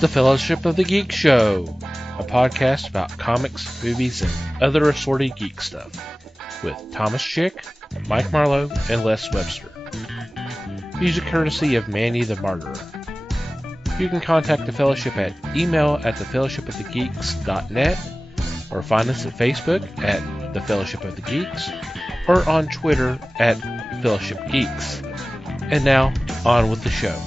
the Fellowship of the Geek Show, a podcast about comics, movies, and other assorted geek stuff, with Thomas Chick, Mike Marlowe, and Les Webster. Music courtesy of Manny the Martyr. You can contact the Fellowship at email@thefellowshipofthegeeks.net, or find us at Facebook at The Fellowship of the Geeks, or on Twitter at Fellowship Geeks. And now, on with the show.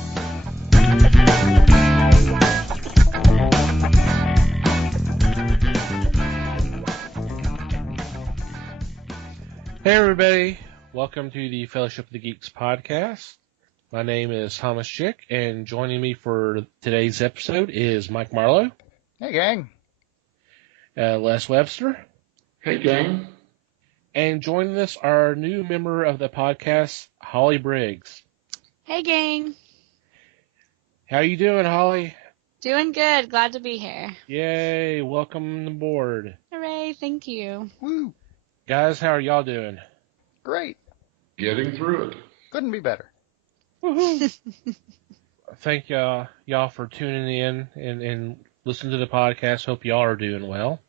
Hey everybody, welcome to the Fellowship of the Geeks podcast. My name is Thomas Chick, and joining me for today's episode is Mike Marlowe. Hey gang. Les Webster. Hey gang. And joining us, our new member of the podcast, Holly Briggs. Hey gang. How you doing, Holly? Doing good, glad to be here. Yay, welcome aboard. Hooray, thank you. Woo. Guys, how are y'all doing? Great. Getting through it. Couldn't be better. Woohoo! Thank y'all for tuning in and listening to the podcast. Hope y'all are doing well.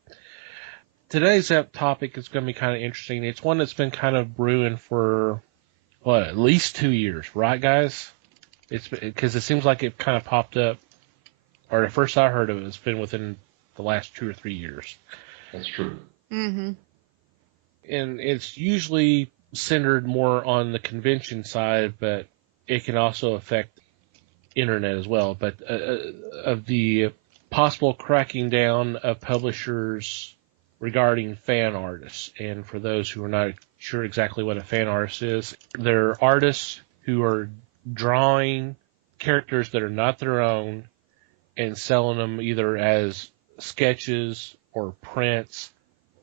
Today's topic is going to be kind of interesting. It's one that's been kind of brewing for, at least 2 years, right, guys? It's because it seems like it kind of popped up, or the first I heard of it, it's been within the last 2 or 3 years. That's true. Mm-hmm. And it's usually centered more on the convention side, but it can also affect internet as well. But of the possible cracking down of publishers regarding fan artists. And for those who are not sure exactly what a fan artist is, they're artists who are drawing characters that are not their own and selling them either as sketches or prints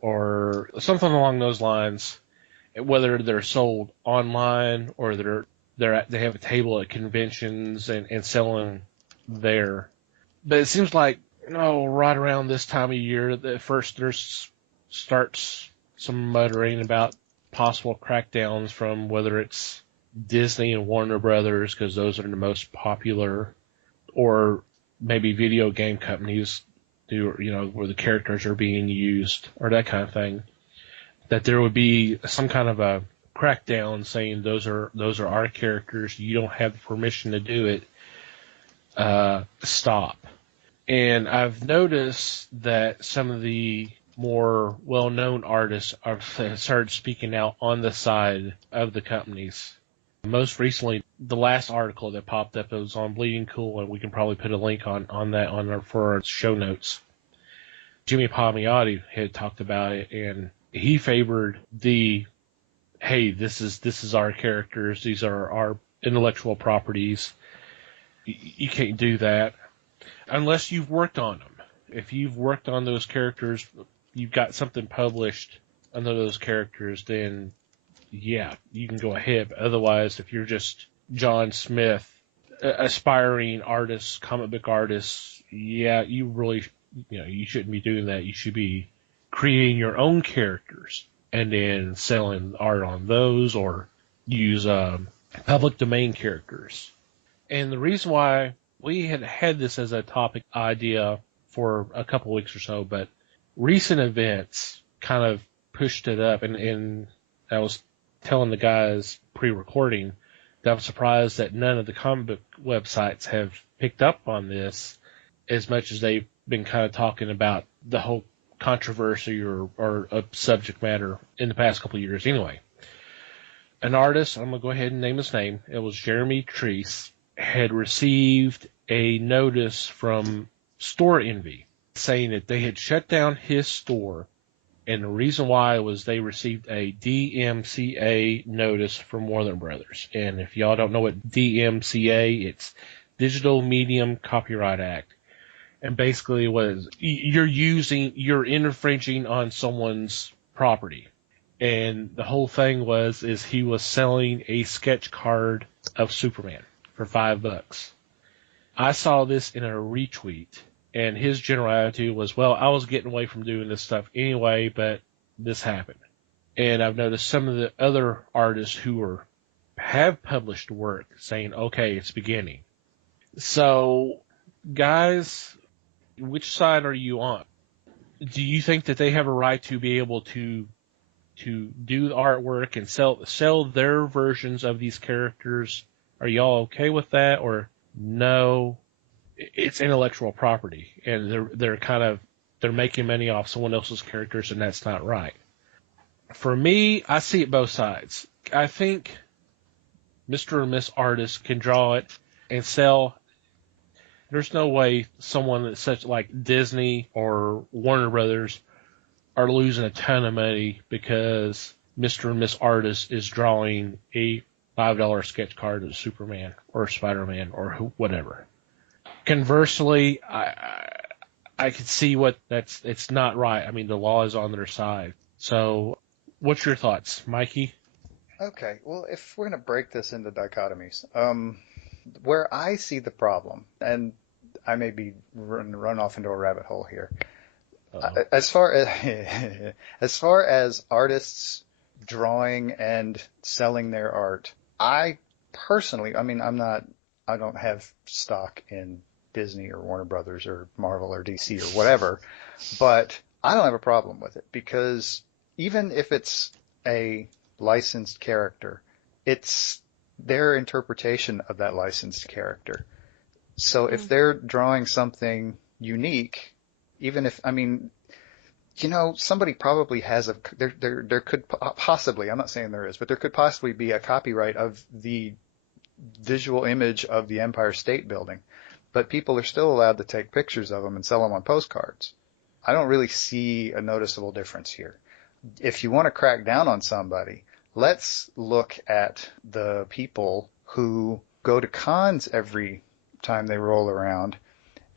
or something along those lines, whether they're sold online or they have a table at conventions and selling there. But it seems like, right around this time of year, that first starts some muttering about possible crackdowns from whether it's Disney and Warner Brothers, because those are the most popular, or maybe video game companies where the characters are being used, or that kind of thing, that there would be some kind of a crackdown saying those are our characters, you don't have the permission to do it, stop. And I've noticed that some of the more well-known artists have started speaking out on the side of the companies. Most recently, the last article that popped up, it was on Bleeding Cool, and we can probably put a link on that for our show notes. Jimmy Palmiotti had talked about it, and he favored hey, this is our characters, these are our intellectual properties. You can't do that unless you've worked on them. If you've worked on those characters, you've got something published under those characters, then yeah, you can go ahead. But otherwise, if you're just John Smith, aspiring artist, comic book artist, yeah, you really, you shouldn't be doing that. You should be creating your own characters and then selling art on those, or use public domain characters. And the reason why we had this as a topic idea for a couple weeks or so, but recent events kind of pushed it up, and I was telling the guys pre-recording that I'm surprised that none of the comic book websites have picked up on this as much as they've been kind of talking about the whole controversy or a subject matter in the past couple of years anyway. An artist, I'm going to go ahead and name his name, it was Jeremy Treese, had received a notice from Store Envy saying that they had shut down his store, and the reason why was they received a DMCA notice from Warner Brothers. And if y'all don't know what DMCA, it's Digital Medium Copyright Act. And basically you're infringing on someone's property. And the whole thing is he was selling a sketch card of Superman for $5. I saw this in a retweet, and his general attitude was, well, I was getting away from doing this stuff anyway, but this happened. And I've noticed some of the other artists who have published work saying, okay, it's beginning. So guys, which side are you on? Do you think that they have a right to be able to do the artwork and sell their versions of these characters? Are y'all okay with that, or no? It's intellectual property, and they're making money off someone else's characters, and that's not right. For me, I see it both sides. I think Mr. and Miss Artist can draw it and sell. There's no way someone that's such like Disney or Warner Brothers are losing a ton of money because Mr. and Miss Artist is drawing a $5 sketch card of Superman or Spider-Man or whatever. Conversely, I could see it's not right. I mean, the law is on their side. So, what's your thoughts, Mikey? Okay, well, if we're going to break this into dichotomies, where I see the problem, and I may be run off into a rabbit hole here. As far as artists drawing and selling their art, I personally, I mean, I don't have stock in Disney or Warner Brothers or Marvel or DC or whatever, but I don't have a problem with it because even if it's a licensed character, it's their interpretation of that licensed character. So if they're drawing something unique, even if, I mean, somebody probably has there could possibly, I'm not saying there is, but there could possibly be a copyright of the visual image of the Empire State Building, but people are still allowed to take pictures of them and sell them on postcards. I don't really see a noticeable difference here. If you want to crack down on somebody, let's look at the people who go to cons every time they roll around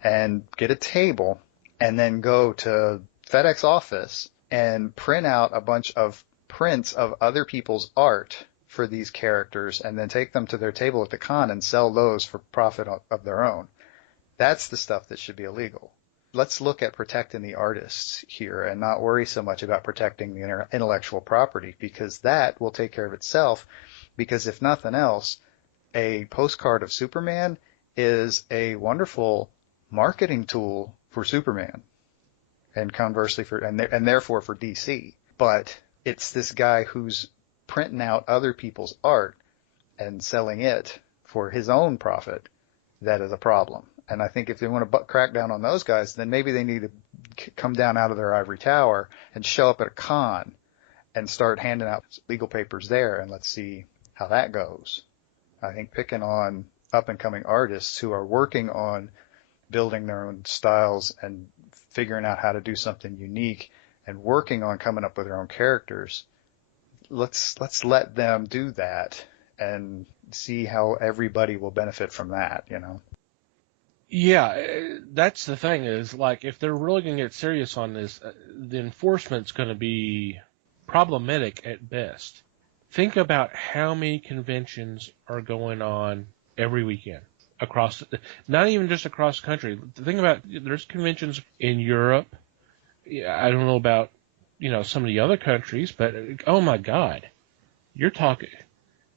and get a table and then go to FedEx office and print out a bunch of prints of other people's art for these characters and then take them to their table at the con and sell those for profit of their own. That's the stuff that should be illegal. Let's look at protecting the artists here and not worry so much about protecting the intellectual property, because that will take care of itself. Because if nothing else, a postcard of Superman is a wonderful marketing tool for Superman, and conversely and therefore for DC. But it's this guy who's printing out other people's art and selling it for his own profit that is a problem. And I think if they want to crack down on those guys, then maybe they need to come down out of their ivory tower and show up at a con and start handing out legal papers there, and let's see how that goes. I think picking on up-and-coming artists who are working on building their own styles and figuring out how to do something unique and working on coming up with their own characters, let's let them do that and see how everybody will benefit from that, Yeah, that's the thing is, like, if they're really going to get serious on this, the enforcement's going to be problematic at best. Think about how many conventions are going on every weekend across, not even just across the country. Think about, there's conventions in Europe. I don't know about, some of the other countries, but oh my God, you're talking,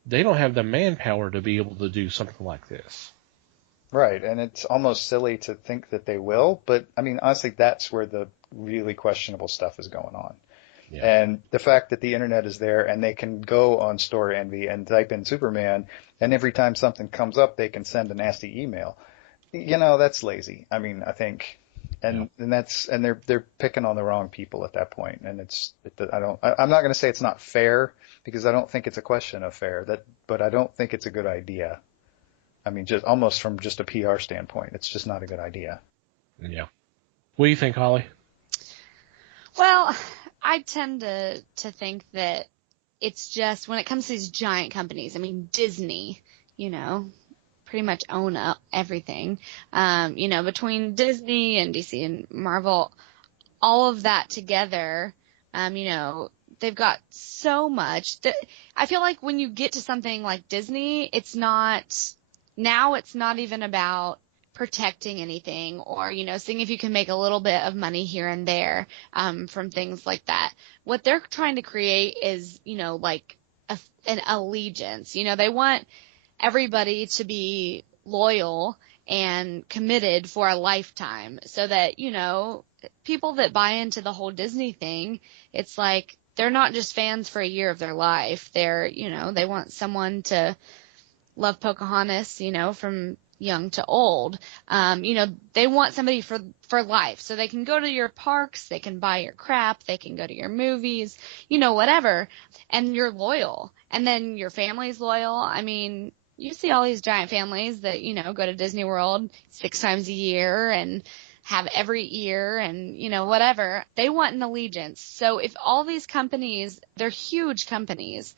they don't have the manpower to be able to do something like this. Right, and it's almost silly to think that they will, but I mean, honestly, that's where the really questionable stuff is going on. Yeah. And the fact that the internet is there and they can go on Store Envy and type in Superman, and every time something comes up, they can send a nasty email. That's lazy. I mean, I think, and they're picking on the wrong people at that point. And I'm not going to say it's not fair, because I don't think it's a question of fair, but I don't think it's a good idea. I mean, just almost from just a PR standpoint, it's just not a good idea. Yeah. What do you think, Holly? Well, I tend to think that it's just, when it comes to these giant companies, I mean, Disney, pretty much own up everything. Between Disney and DC and Marvel, all of that together, they've got so much that I feel like when you get to something like Disney, it's not even about protecting anything or, seeing if you can make a little bit of money here and there from things like that. What they're trying to create is, like an allegiance. They want everybody to be loyal and committed for a lifetime, so that, people that buy into the whole Disney thing, it's like they're not just fans for a year of their life. They're, they want someone to love Pocahontas, from young to old. They want somebody for life, so they can go to your parks, they can buy your crap, they can go to your movies, whatever, and you're loyal, and then your family's loyal. I mean, you see all these giant families that, go to Disney World 6 times a year and have every year and, whatever. They want an allegiance. So if all these companies, they're huge companies,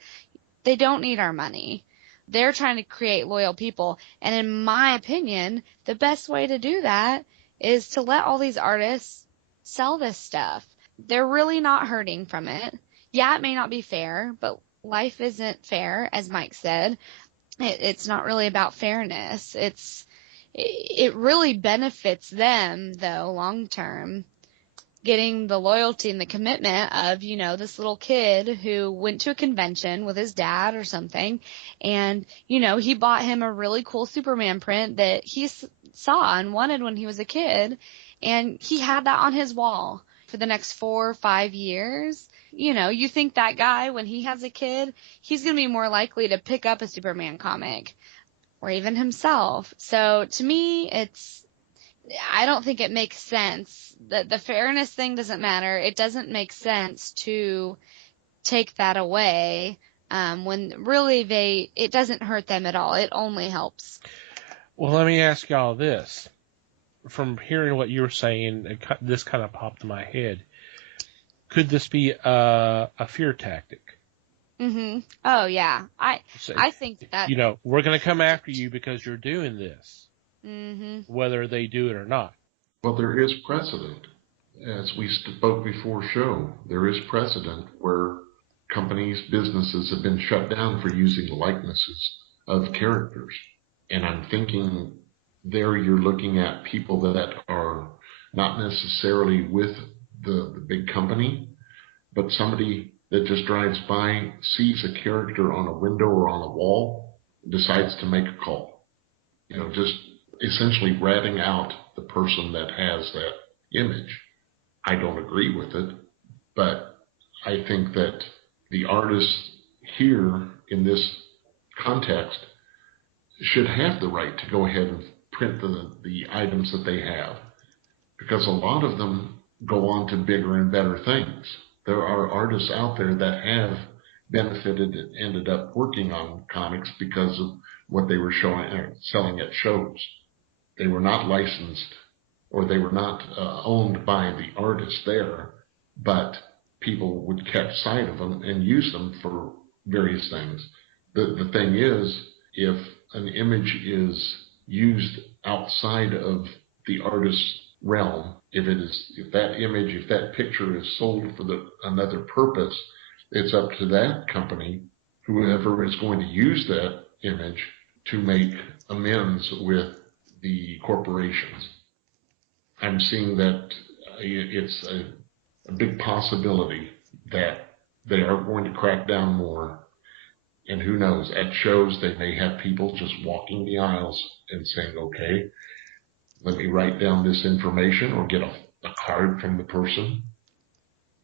they don't need our money. They're trying to create loyal people. And in my opinion, the best way to do that is to let all these artists sell this stuff. They're really not hurting from it. Yeah, it may not be fair, but life isn't fair, as Mike said. It's not really about fairness. It really benefits them, though, long term, getting the loyalty and the commitment of, this little kid who went to a convention with his dad or something, and, he bought him a really cool Superman print that he saw and wanted when he was a kid, and he had that on his wall for the next 4 or 5 years. You think that guy, when he has a kid, he's going to be more likely to pick up a Superman comic, or even himself. So to me, I don't think it makes sense. The fairness thing doesn't matter. It doesn't make sense to take that away, when really it doesn't hurt them at all. It only helps. Well, let me ask y'all this. From hearing what you were saying, this kind of popped in my head. Could this be a fear tactic? Mm-hmm. Oh, yeah. I think that... we're going to come after you because you're doing this. Mm-hmm. Whether they do it or not. Well, there is precedent. As we spoke before show, there is precedent where companies, businesses have been shut down for using likenesses of characters. And I'm thinking there you're looking at people that are not necessarily with the big company, but somebody that just drives by, sees a character on a window or on a wall, decides to make a call. Just essentially ratting out the person that has that image. I don't agree with it, but I think that the artists here in this context should have the right to go ahead and print the items that they have, because a lot of them go on to bigger and better things. There are artists out there that have benefited and ended up working on comics because of what they were selling at shows. They were not licensed, or they were not owned by the artist there, but people would catch sight of them and use them for various things. The thing is, if an image is used outside of the artist's realm, if that picture is sold for another purpose, it's up to that company, whoever is going to use that image, to make amends with the corporations. I'm seeing that it's a big possibility that they are going to crack down more. And who knows, at shows they may have people just walking the aisles and saying, okay, let me write down this information or get a card from the person.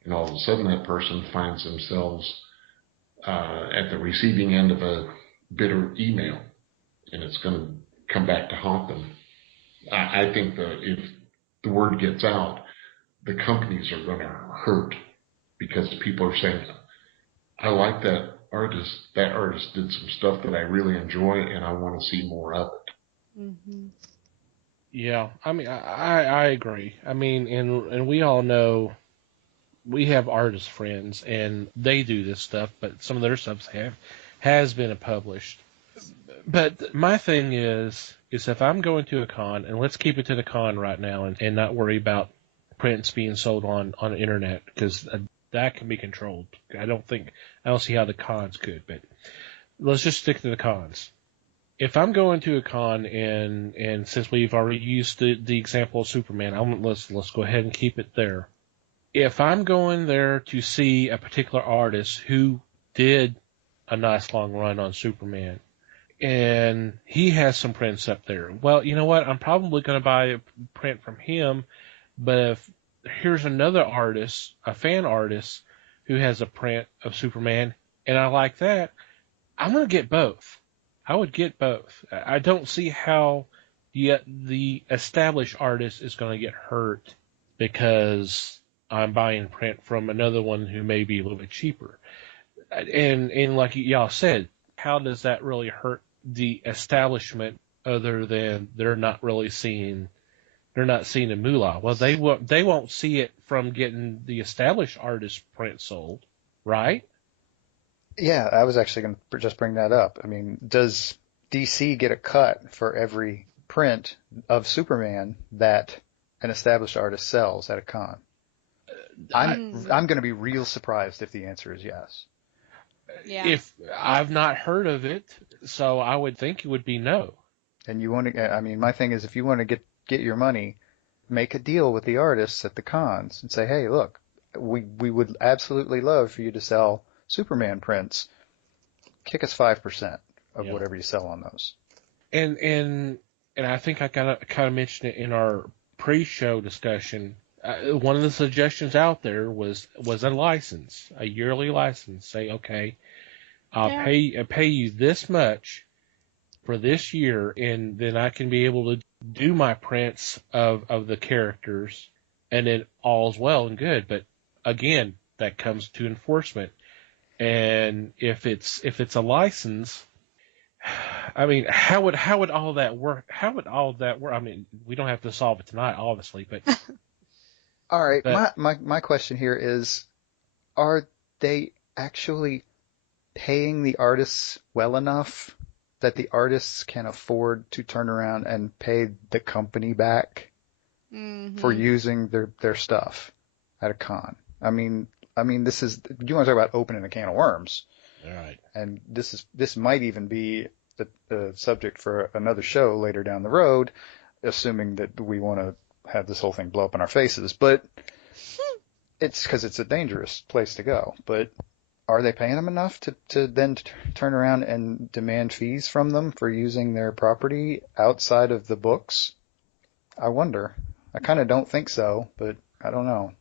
And all of a sudden that person finds themselves at the receiving end of a bitter email, and it's going to come back to haunt them. I think that if the word gets out, the companies are going to hurt, because people are saying, I like that artist. That artist did some stuff that I really enjoy, and I want to see more of it. Mm-hmm. Yeah, I mean, I agree. I mean, and we all know, we have artist friends, and they do this stuff, but some of their stuff has been published. But my thing is if I'm going to a con, and let's keep it to the con right now, and not worry about prints being sold on the internet, because that can be controlled. I don't see how the cons could, but let's just stick to the cons. If I'm going to a con, and since we've already used the example of Superman, let's go ahead and keep it there. If I'm going there to see a particular artist who did a nice long run on Superman, and he has some prints up there. Well, you know what? I'm probably going to buy a print from him, but if here's another artist, a fan artist, who has a print of Superman, and I like that, I'm going to get both. I would get both. I don't see how yet the established artist is going to get hurt because I'm buying print from another one who may be a little bit cheaper. And like y'all said, how does that really hurt the establishment other than they're not seeing a moolah? Well, they won't see it from getting the established artist print sold, right? Yeah, I was actually going to just bring that up. I mean, does DC get a cut for every print of Superman that an established artist sells at a con? I'm going to be real surprised if the answer is yes. Yeah. If I've not heard of it, so I would think it would be no. And you want to, I mean, my thing is if you want to get your money, make a deal with the artists at the cons and say, hey, look, we would absolutely love for you to sell Superman prints. Kick us 5% of whatever you sell on those. And I think I kind of mentioned it in our pre-show discussion. One of the suggestions out there was a license, a yearly license. Say, okay, I'll pay you this much for this year, and then I can be able to do my prints of the characters, and then all's well and good. But again, that comes to enforcement. And if it's a license, I mean, how would all that work? How would all of that work? I mean, we don't have to solve it tonight, obviously, but all right. My question here is, are they actually paying the artists well enough that the artists can afford to turn around and pay the company back for using their stuff at a con? I mean, this is, you want to talk about opening a can of worms. All right. And this might even be the subject for another show later down the road, assuming that we want to have this whole thing blow up in our faces. But it's because it's a dangerous place to go. But are they paying them enough to then turn around and demand fees from them for using their property outside of the books? I wonder. I kind of don't think so, but I don't know.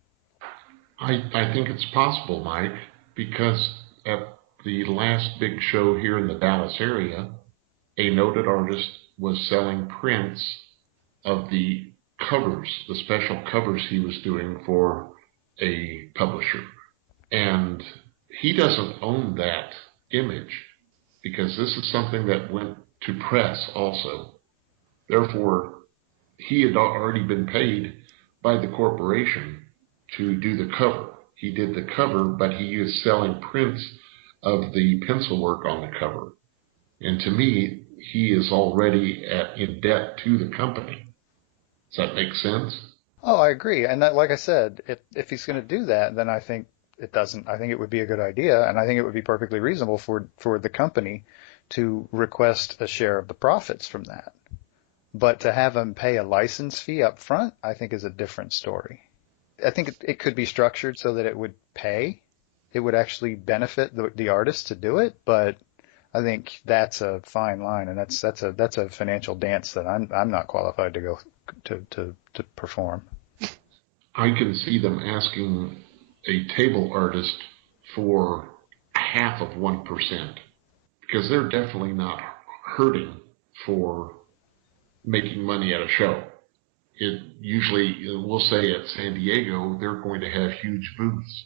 I think it's possible, Mike, because at the last big show here in the Dallas area, a noted artist was selling prints of the covers, the special covers he was doing for a publisher. And he doesn't own that image because this is something that went to press also. Therefore, he had already been paid by the corporation to do the cover. He did the cover, but he is selling prints of the pencil work on the cover. And to me, he is already in debt to the company. Does that make sense? Oh, I agree. And that, like I said, if he's going to do that, then I think it doesn't. I think it would be a good idea, and I think it would be perfectly reasonable for the company to request a share of the profits from that. But to have him pay a license fee up front, I think is a different story. I think it could be structured so that it would pay. It would actually benefit the artist to do it, but I think that's a fine line, and that's a financial dance that I'm not qualified to go to perform. I can see them asking a table artist for half of 1% because they're definitely not hurting for making money at a show. It usually, we'll say at San Diego, they're going to have huge booths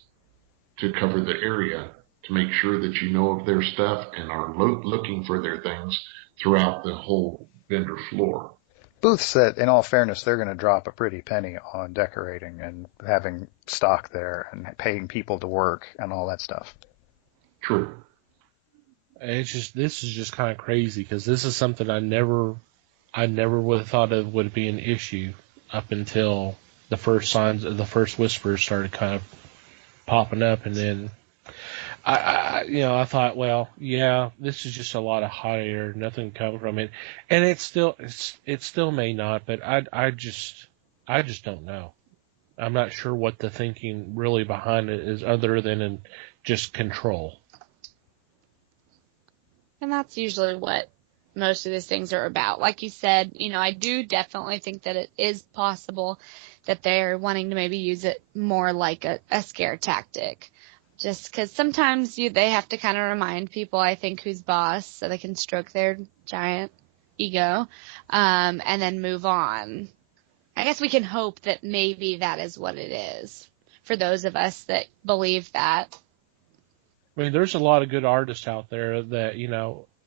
to cover the area to make sure that you know of their stuff and are looking for their things throughout the whole vendor floor. Booths that, in all fairness, they're going to drop a pretty penny on decorating and having stock there and paying people to work and all that stuff. True. This is just kind of crazy because this is something I never would have thought of would be an issue up until the first whispers started kind of popping up, and then I thought, well, yeah, this is just a lot of hot air, nothing coming from it, and it still may not, but I just don't know. I'm not sure what the thinking really behind it is, other than just control. And that's usually what most of these things are about. Like you said, I do definitely think that it is possible that they're wanting to maybe use it more like a scare tactic. Just because sometimes they have to kind of remind people, I think, who's boss so they can stroke their giant ego, and then move on. I guess we can hope that maybe that is what it is for those of us that believe that. I mean, there's a lot of good artists out there that,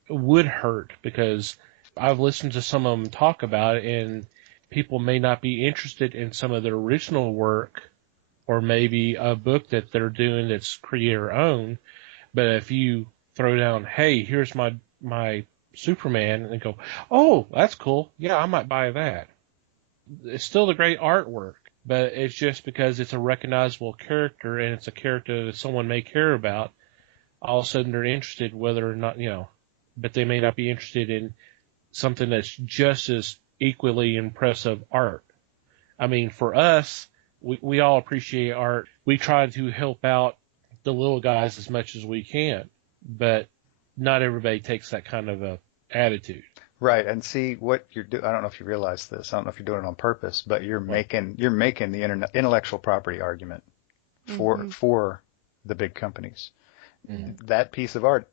would hurt, because I've listened to some of them talk about it, and people may not be interested in some of their original work, or maybe a book that they're doing that's creator owned. But if you throw down, hey, here's my Superman, and they go, oh, that's cool. Yeah, I might buy that. It's still the great artwork, but it's just because it's a recognizable character and it's a character that someone may care about. All of a sudden they're interested, whether or not, but they may not be interested in something that's just as equally impressive art. I mean, for us, we all appreciate art. We try to help out the little guys as much as we can, but not everybody takes that kind of a attitude. Right, and see what you're doing. I don't know if you realize this. I don't know if you're doing it on purpose, but you're making the intellectual property argument for the big companies. Mm-hmm. That piece of art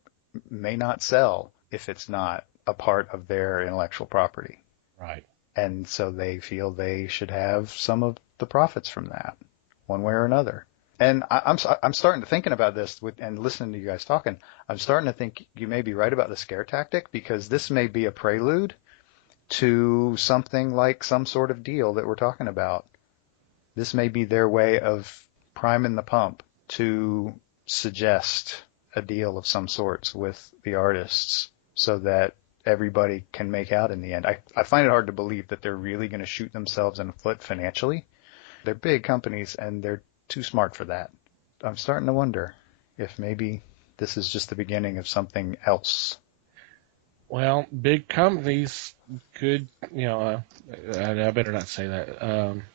may not sell if it's not a part of their intellectual property. Right. And so they feel they should have some of the profits from that, one way or another. And I'm starting to thinking about this and listening to you guys talking. I'm starting to think you may be right about the scare tactic, because this may be a prelude to something like some sort of deal that we're talking about. This may be their way of priming the pump to suggest a deal of some sorts with the artists so that everybody can make out in the end. I find it hard to believe that they're really going to shoot themselves in the foot financially. They're big companies and they're too smart for that. I'm starting to wonder if maybe this is just the beginning of something else. Well, big companies could, I better not say that.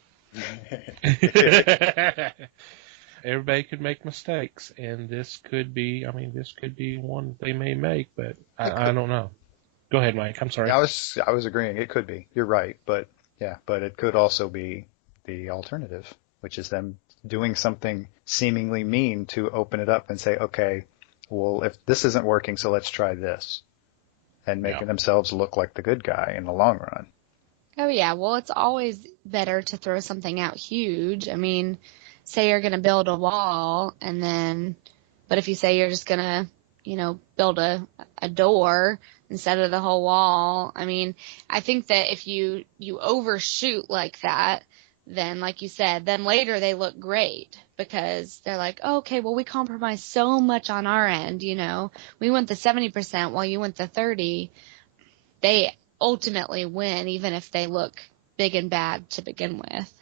Everybody could make mistakes, and this could be one they may make, but I don't know. Go ahead, Mike. I'm sorry. I was agreeing. It could be. You're right, but it could also be the alternative, which is them doing something seemingly mean to open it up and say, okay, well, if this isn't working, so let's try this, and making themselves look like the good guy in the long run. Oh, yeah. Well, it's always better to throw something out huge. I mean, say you're going to build a wall, but if you say you're just going to, build a door instead of the whole wall, I mean, I think that if you overshoot like that, then, like you said, then later they look great because they're like, oh, okay, well, we compromised so much on our end, we went the 70% while you went the 30%. They ultimately win, even if they look big and bad to begin with.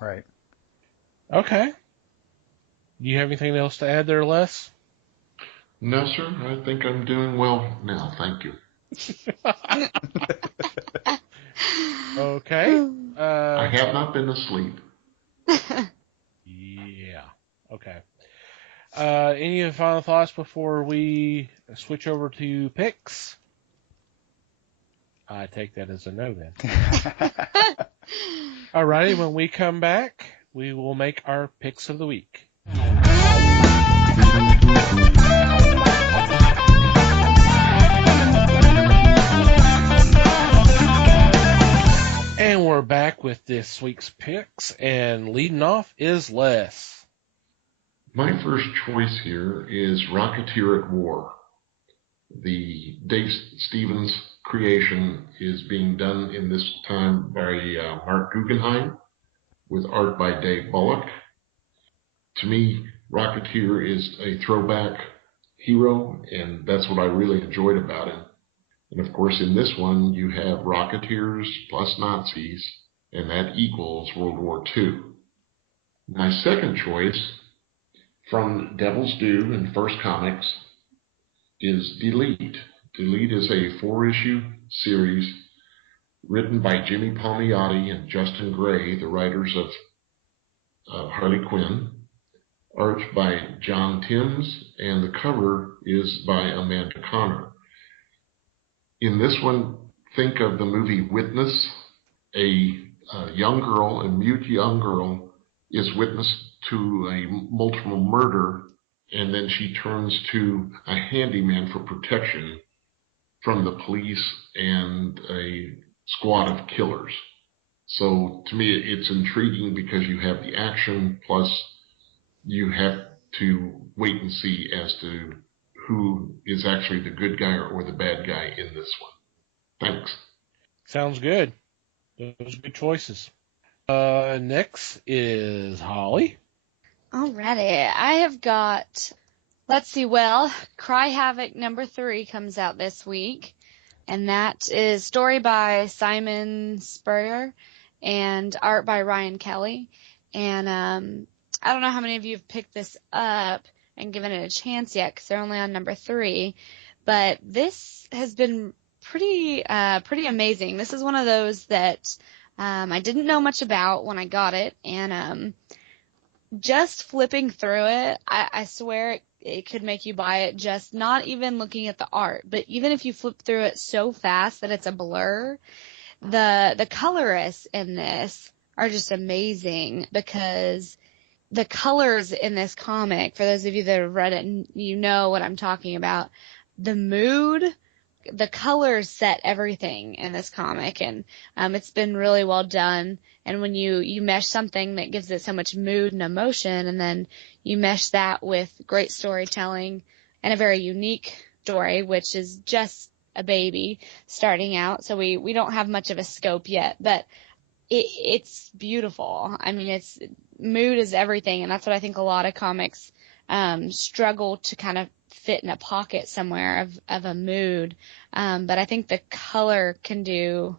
Right. Okay. Do you have anything else to add there, Les? No, sir. I think I'm doing well now. Thank you. Okay. I have not been asleep. Yeah. Okay. Any final thoughts before we switch over to picks? I take that as a no then. Alrighty, when we come back, we will make our picks of the week. And we're back with this week's picks, and leading off is Les. My first choice here is Rocketeer at War. The Dave Stevens creation is being done in this time by Mark Guggenheim with art by Dave Bullock. To me, Rocketeer is a throwback hero, and that's what I really enjoyed about him. And of course, in this one, you have Rocketeers plus Nazis, and that equals World War II. My second choice, from Devil's Due and First Comics, is Delete. Delete is a 4-issue series written by Jimmy Palmiotti and Justin Gray, the writers of Harley Quinn, art by John Timms, and the cover is by Amanda Connor. In this one, think of the movie Witness. A young girl, a mute young girl, is witness to a multiple murder, and then she turns to a handyman for protection from the police and a squad of killers. So to me, it's intriguing because you have the action, plus you have to wait and see as to who is actually the good guy or the bad guy in this one. Thanks. Sounds good. Those are good choices. Next is Holly. Alrighty, I have got, let's see, well, Cry Havoc #3 comes out this week, and that is story by Simon Spurrier and art by Ryan Kelly. And I don't know how many of you have picked this up and given it a chance yet, because they're only on #3, but this has been pretty amazing. This is one of those that I didn't know much about when I got it, and just flipping through it, I swear it could make you buy it, just not even looking at the art. But even if you flip through it so fast that it's a blur, the colorists in this are just amazing, because the colors in this comic, for those of you that have read it, you know what I'm talking about. The mood, the colors set everything in this comic, and it's been really well done. And when you mesh something that gives it so much mood and emotion, and then you mesh that with great storytelling and a very unique story, which is just a baby starting out, so we don't have much of a scope yet, but it's beautiful. I mean, mood is everything, and that's what I think a lot of comics struggle to kind of fit in a pocket somewhere of a mood. But I think the color can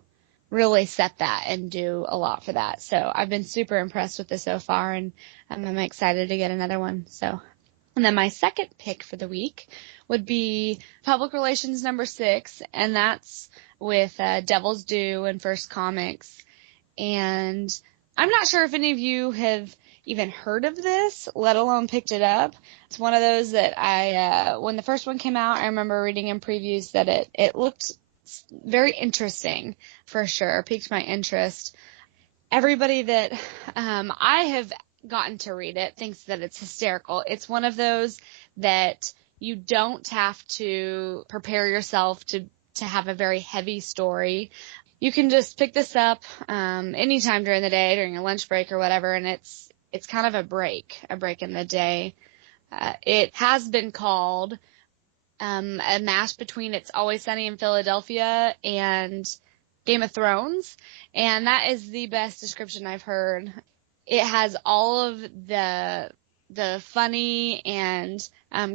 really set that and do a lot for that. So I've been super impressed with this so far, and I'm excited to get another one. So, and then my second pick for the week would be Public Relations #6, and that's with Devil's Due and First Comics. And I'm not sure if any of you have even heard of this, let alone picked it up. It's one of those that when the first one came out, I remember reading in previews that it looked very interesting, for sure, piqued my interest. Everybody that I have gotten to read it thinks that it's hysterical. It's one of those that you don't have to prepare yourself to have a very heavy story. You can just pick this up anytime during the day, during a lunch break or whatever, and it's kind of a break in the day. It has been called a mash between It's Always Sunny in Philadelphia and Game of Thrones, and that is the best description I've heard. It has all of the funny and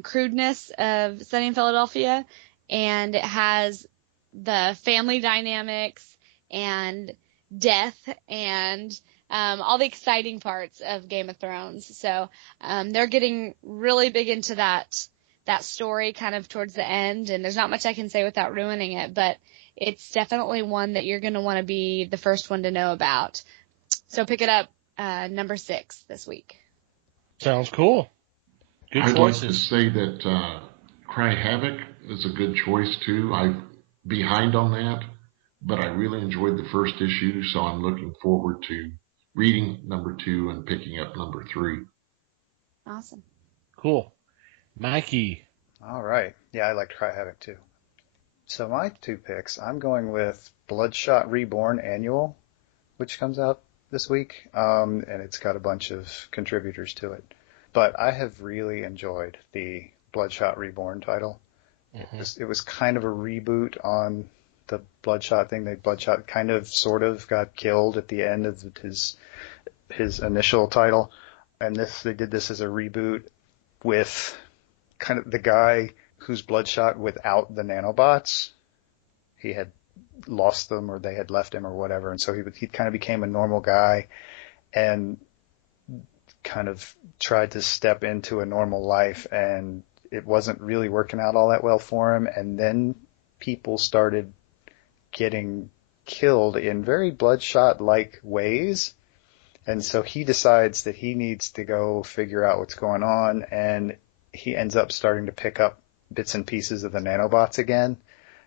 crudeness of Sunny in Philadelphia, and it has the family dynamics and death and all the exciting parts of Game of Thrones. So they're getting really big into that story kind of towards the end, and there's not much I can say without ruining it, but it's definitely one that you're going to want to be the first one to know about. So pick it up #6 this week. Sounds cool. Good I'd choices. like to say that Cry Havoc is a good choice too. I'm behind on that, but I really enjoyed the first issue, so I'm looking forward to reading #2 and picking up #3. Awesome. Cool. Mikey. All right. Yeah, I liked Cry Havoc too. So my two picks, I'm going with Bloodshot Reborn Annual, which comes out this week, and it's got a bunch of contributors to it. But I have really enjoyed the Bloodshot Reborn title. Mm-hmm. It was kind of a reboot on the Bloodshot thing. Bloodshot kind of sort of got killed at the end of his initial title, and they did this as a reboot with kind of the guy who's Bloodshot without the nanobots. He had lost them, or they had left him, or whatever, and so he kind of became a normal guy and kind of tried to step into a normal life, and it wasn't really working out all that well for him. And then people started getting killed in very Bloodshot-like ways, and so he decides that he needs to go figure out what's going on, and he ends up starting to pick up bits and pieces of the nanobots again.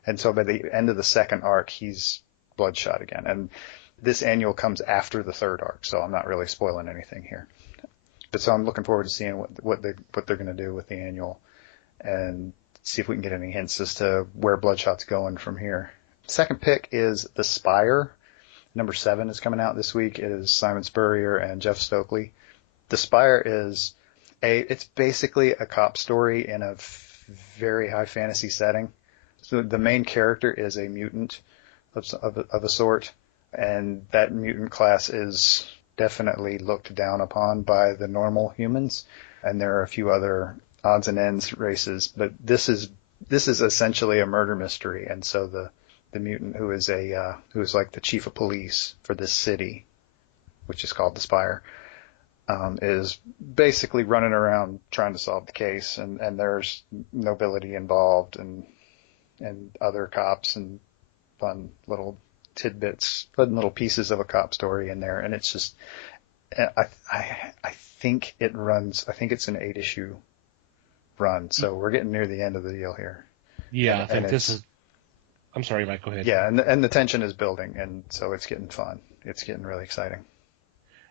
And so by the end of the second arc, he's Bloodshot again. And this annual comes after the third arc, so I'm not really spoiling anything here. But so I'm looking forward to seeing what they're going to do with the annual and see if we can get any hints as to where Bloodshot's going from here. Second pick is The Spire. Number 7 is coming out this week. It is Simon Spurrier and Jeff Stokely. The Spire is it's basically a cop story in a very high fantasy setting. So the main character is a mutant of a sort, and that mutant class is definitely looked down upon by the normal humans, and there are a few other odds and ends races, but this is essentially a murder mystery, and so the mutant who is like the chief of police for this city, which is called the Spire, is basically running around trying to solve the case, and there's nobility involved and other cops and fun little tidbits, fun little pieces of a cop story in there, and it's just I think it runs. I think it's an 8-issue run, so we're getting near the end of the deal here. Yeah, I think this is. I'm sorry, Mike. Go ahead. Yeah, and the tension is building, and so it's getting fun. It's getting really exciting.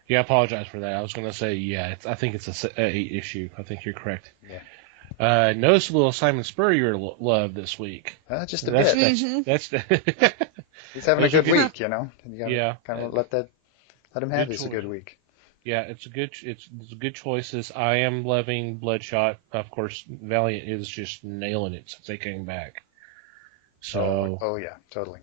Yeah, I apologize for that. I was going to say, yeah, I think it's a 8 issue. I think you're correct. Yeah. Noticeable Simon Spurrier love this week. Just a bit. That's he's having a good week, you know. And you gotta kind of let him have his good week. Yeah, it's good choices. I am loving Bloodshot. Of course, Valiant is just nailing it since they came back. So. Oh yeah, totally.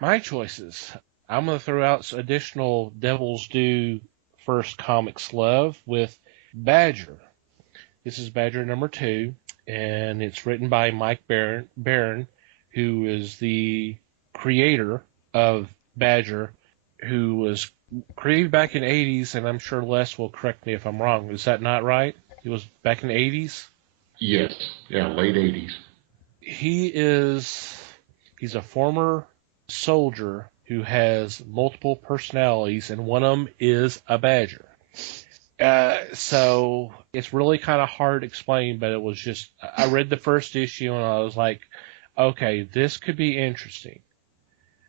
My choices. I'm going to throw out some additional Devil's Due First Comics love with Badger. This is Badger number 2, and it's written by Mike Barron, who is the creator of Badger, who was created back in the 80s, and I'm sure Les will correct me if I'm wrong. Is that not right? It was back in the 80s? Yes. Yeah, late 80s. He's a former soldier who has multiple personalities, and one of them is a badger. So it's really kind of hard to explain, but it was just, I read the first issue and I was like, okay, this could be interesting.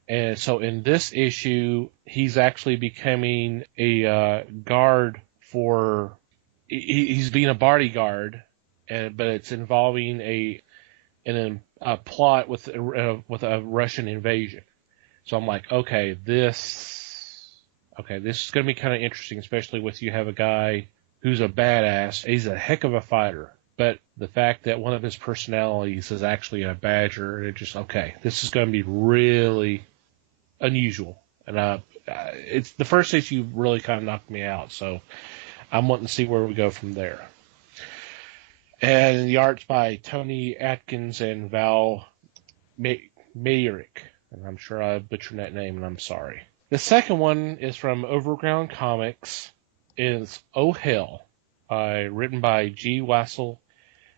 And so in this issue, he's actually becoming a guard he's being a bodyguard, but it's involving a plot with a Russian invasion. So I'm like, okay, this is going to be kind of interesting, especially with you have a guy who's a badass. He's a heck of a fighter, but the fact that one of his personalities is actually a badger, it just, okay, this is going to be really unusual. And it's the first issue really kind of knocked me out, so I'm wanting to see where we go from there. And the art's by Tony Atkins and Val Mayrick. And I'm sure I butchered that name, and I'm sorry. The second one is from Overground Comics. It's Oh Hell, written by G. Wassel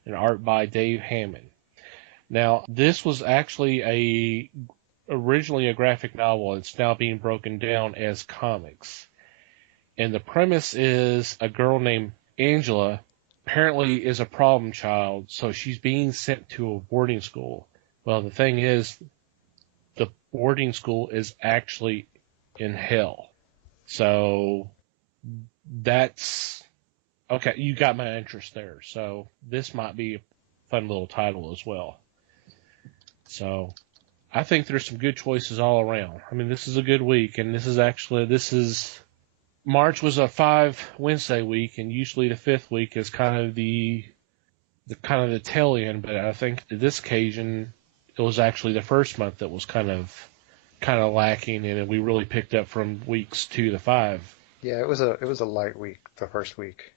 and art by Dave Hammond. Now, this was actually originally a graphic novel. It's now being broken down as comics. And the premise is a girl named Angela apparently is a problem child, so she's being sent to a boarding school. Well, the thing is, the boarding school is actually in hell. So that's okay. You got my interest there. So this might be a fun little title as well. So I think there's some good choices all around. I mean, this is a good week, and March was a 5 Wednesday week, and usually the 5th week is kind of the tail end. But I think to this occasion, it was actually the first month that was kind of lacking, and we really picked up from weeks 2 to 5. Yeah, it was a light week, the first week.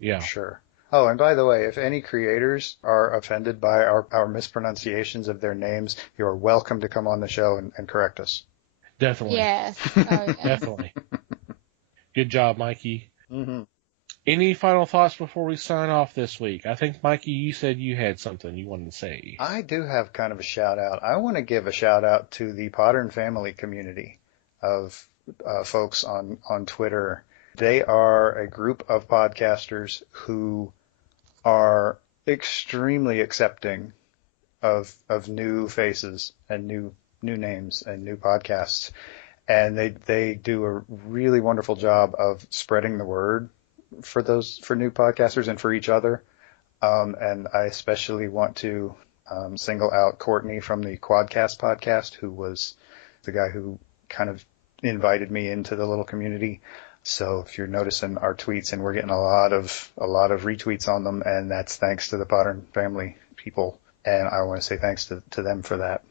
Yeah, sure. Oh, and by the way, if any creators are offended by our mispronunciations of their names, you are welcome to come on the show and correct us. Definitely. Yes. Oh, yeah. Definitely. Good job, Mikey. Mm-hmm. Any final thoughts before we sign off this week? I think, Mikey, you said you had something you wanted to say. I do have kind of a shout out. I want to give a shout out to the Podern Family community of folks on Twitter. They are a group of podcasters who are extremely accepting of new faces and new names and new podcasts. And they do a really wonderful job of spreading the word for new podcasters and for each other. And I especially want to single out Courtney from the Quadcast podcast, who was the guy who kind of invited me into the little community. So if you're noticing our tweets, and we're getting a lot of retweets on them, and that's thanks to the Potter family people. And I want to say thanks to them for that.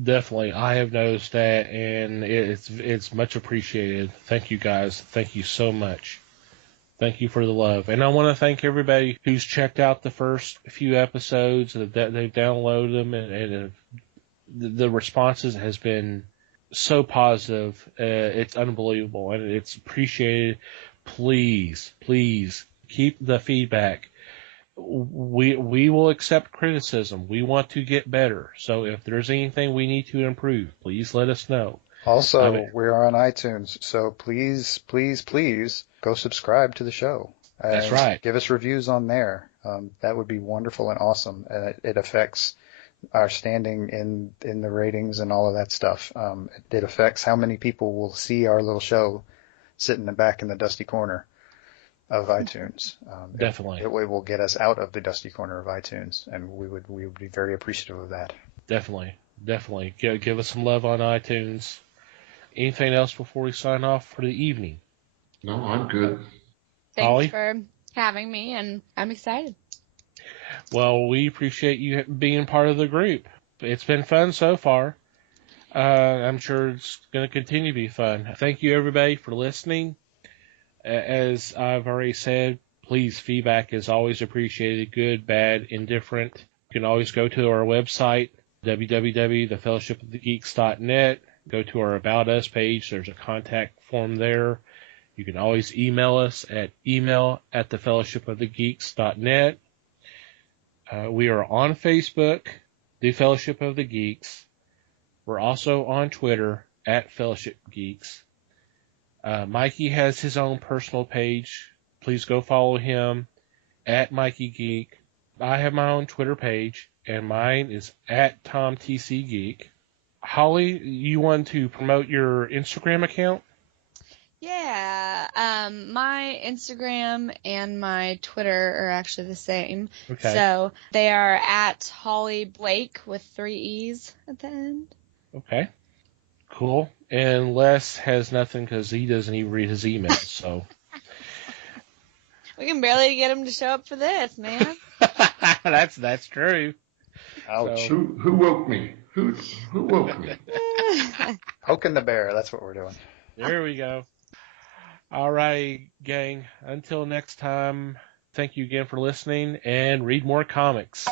Definitely. I have noticed that, and it's much appreciated. Thank you guys. Thank you so much. Thank you for the love. And I want to thank everybody who's checked out the first few episodes, that they've downloaded them, and the responses has been so positive. It's unbelievable, and it's appreciated. Please keep the feedback. We will accept criticism. We want to get better. So if there's anything we need to improve, please let us know. Also, we're on iTunes, so please go subscribe to the show. That's right. Give us reviews on there. That would be wonderful and awesome. And it affects our standing in the ratings and all of that stuff. It affects how many people will see our little show sitting back in the dusty corner of iTunes. Definitely. It will get us out of the dusty corner of iTunes, and we would be very appreciative of that. Definitely. Give us some love on iTunes. Anything else before we sign off for the evening? No, I'm good. Thanks Holly? for having me, and I'm excited. Well, we appreciate you being part of the group. It's been fun so far. I'm sure it's going to continue to be fun. Thank you, everybody, for listening. As I've already said, please, feedback is always appreciated, good, bad, indifferent. You can always go to our website, www.thefellowshipofthegeeks.net. Go to our About Us page. There's a contact form there. You can always email us at email@thefellowshipofthegeeks.net. We are on Facebook, The Fellowship of the Geeks. We're also on Twitter, @FellowshipGeeks. Mikey has his own personal page. Please go follow him, @MikeyGeek. I have my own Twitter page, and mine is @TomTCGeek. Holly, you want to promote your Instagram account? Yeah, my Instagram and my Twitter are actually the same. Okay. So they are @HollyBlake with 3 E's at the end. Okay. Cool. And Les has nothing because he doesn't even read his emails, so. We can barely get him to show up for this, man. That's true. Ouch. So, Who woke me? Who woke me? Poking the bear. That's what we're doing. there we go. All right, gang. Until next time, thank you again for listening, and read more comics.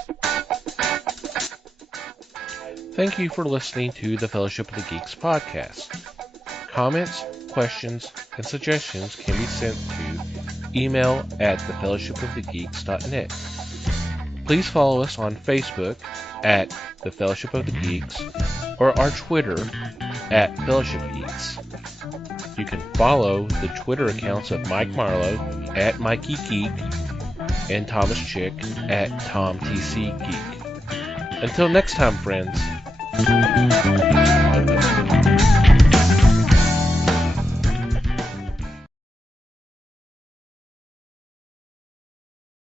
Thank you for listening to the Fellowship of the Geeks podcast. Comments, questions, and suggestions can be sent to email@thefellowshipofthegeeks.net. Please follow us on Facebook @The Fellowship of the Geeks, or our Twitter @FellowshipGeeks. You can follow the Twitter accounts of Mike Marlowe @Mikey Geek and Thomas Chick @TomTCGeek. Until next time, friends.